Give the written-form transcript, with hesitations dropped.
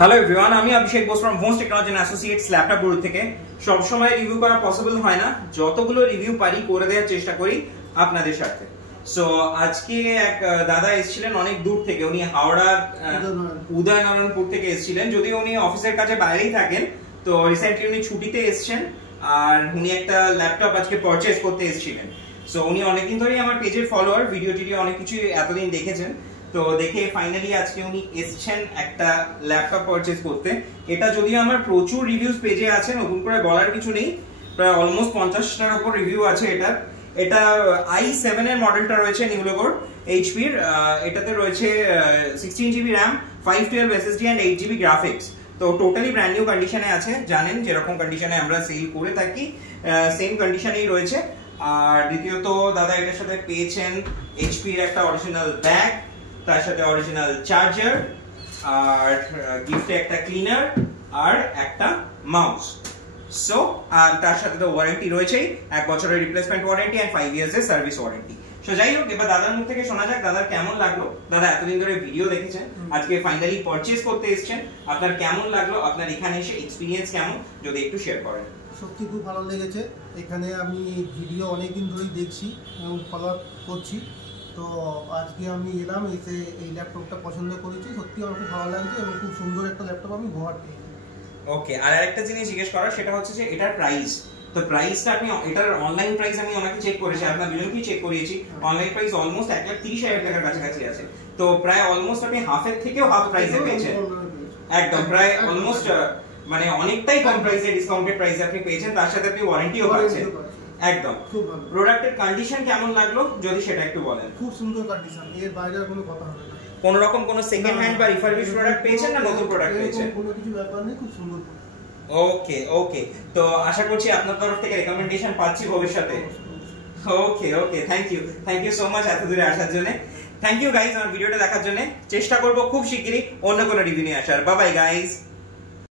Hello everyone, আমি Abhishek Bose from Vons technology and associates laptop group থেকে। সব সময় রিভিউ করা পসিবল হয় না, যতগুলো রিভিউ পারি করে দেওয়ার চেষ্টা করি আপনাদের সাথে। সো আজকে এক দাদা এসেছিলেন অনেক দূর থেকে, উনি হাওড়া উদয়নারায়ণপুর থেকে এসেছিলেন। যদিও উনি অফিসের কাছে বাইরেই থাকেন, তো রিসেন্টলি উনি ছুটিতে এসেছেন আর উনি একটা ল্যাপটপ আজকে পারচেজ করতে এসেছিলেন। সো উনি অনেকদিন ধরেই আমার পেজের ফলোয়ার, ভিডিও টিডিও অনেক কিছু এতদিন দেখেছেন, তো দেখে ফাইনালি আজকে উনি এসেছেন একটা ল্যাপটপ পারচেজ করতে। এটা যদিও আমার প্রচুর রিভিউজ পেজে আছে, নতুন করে বলার কিছু নেই, প্রায় অলমোস্ট 50টার উপর রিভিউ আছে এটা i7 এর মডেলটা রয়েছে নিউ লোগোর এইচপির। এটাতে রয়েছে 16GB RAM, 512 SSD and 8GB graphics. তো টোটালি ব্র্যান্ড নিউ কন্ডিশনে আছে, জানেন যেরকম কন্ডিশনে আমরা সেল করে থাকি সেম কন্ডিশনেই রয়েছে। আর দ্বিতীয়ত দাদা এটার সাথে পেয়েছেন এইচপির একটা অরিজিনাল ব্যাগ, তার সাথে অরিজিনাল চার্জার, আর গিফটে একটা ক্লিনার আর একটা মাউস। সো আর তার সাথে তো ওয়ারেন্টি রয়েছেই, 1 বছরের রিপ্লেসমেন্ট ওয়ারেন্টি এন্ড 5 ইয়ার্স এর সার্ভিস ওয়ারেন্টি। সো যাই হোক, এবার দাদার মুখ থেকে শোনা যাক দাদার কেমন লাগলো। দাদা এতদিন ধরে ভিডিও দেখেছেন, আজকে ফাইনালি পারচেজ করতে এসেছেন, আপনার কেমন লাগলো, আপনার এখানে এসে এক্সপিরিয়েন্স কেমন, যদি একটু শেয়ার করেন। সত্যি খুব ভালো লেগেছে। এখানে আমি ভিডিও অনেকদিন ধরেই দেখছি এবং ফলো আপ করছি, তো আজকে আমি এলাম, এসে এই ল্যাপটপটা পছন্দ করেছি। সত্যি আমার খুব ভালো লাগছে এবং খুব সুন্দর একটা ল্যাপটপ আমি উপহার পেয়েছি। ওকে, আর আরেকটা জিনিস জিজ্ঞেস করার, সেটা হচ্ছে যে এটার প্রাইস। তো প্রাইসটা আপনি, এটার অনলাইন প্রাইস আমি অনেকে চেক করেছি, আপনার দুজনকেই চেক করিয়েছি, অনলাইন প্রাইস অলমোস্ট 1,30,000 টাকার কাছাকাছি আছে। তো প্রায় অলমোস্ট আপনি হাফের থেকেও হাফ প্রাইসে পেয়েছেন, একদম প্রায় অলমোস্ট মানে অনেকটাই কম প্রাইসে, ডিসকাউন্টেড প্রাইসে আপনি পেয়েছেন, তার সাথে আপনি ওয়ারেন্টিও পাচ্ছেন। একদম খুব ভালো। প্রোডাক্টের কন্ডিশন কেমন লাগলো যদি সেটা একটু বলেন। খুব সুন্দর কন্ডিশন, এর বাইরে আর কোনো কথা হবে না। কোন রকম কোন সেকেন্ড হ্যান্ড বা রিফারবিশ প্রোডাক্ট পেয়েছেন না নতুন প্রোডাক্ট পেয়েছেন? কোনো কিছু ব্যাপার নেই, খুব সুন্দর। ওকে ওকে, তো আশা করছি আপনার তরফ থেকে রেকমেন্ডেশন পাচ্ছি ভবিষ্যতে। ওকে ওকে, থ্যাংক ইউ সো মাচ এত দূরে আসার জন্য। থ্যাংক ইউ গাইজ আমার ভিডিওটা দেখার জন্য। চেষ্টা করব খুব শিগগিরই অন্য কোনো রিভিউ নিয়ে আসার। Bye bye guys.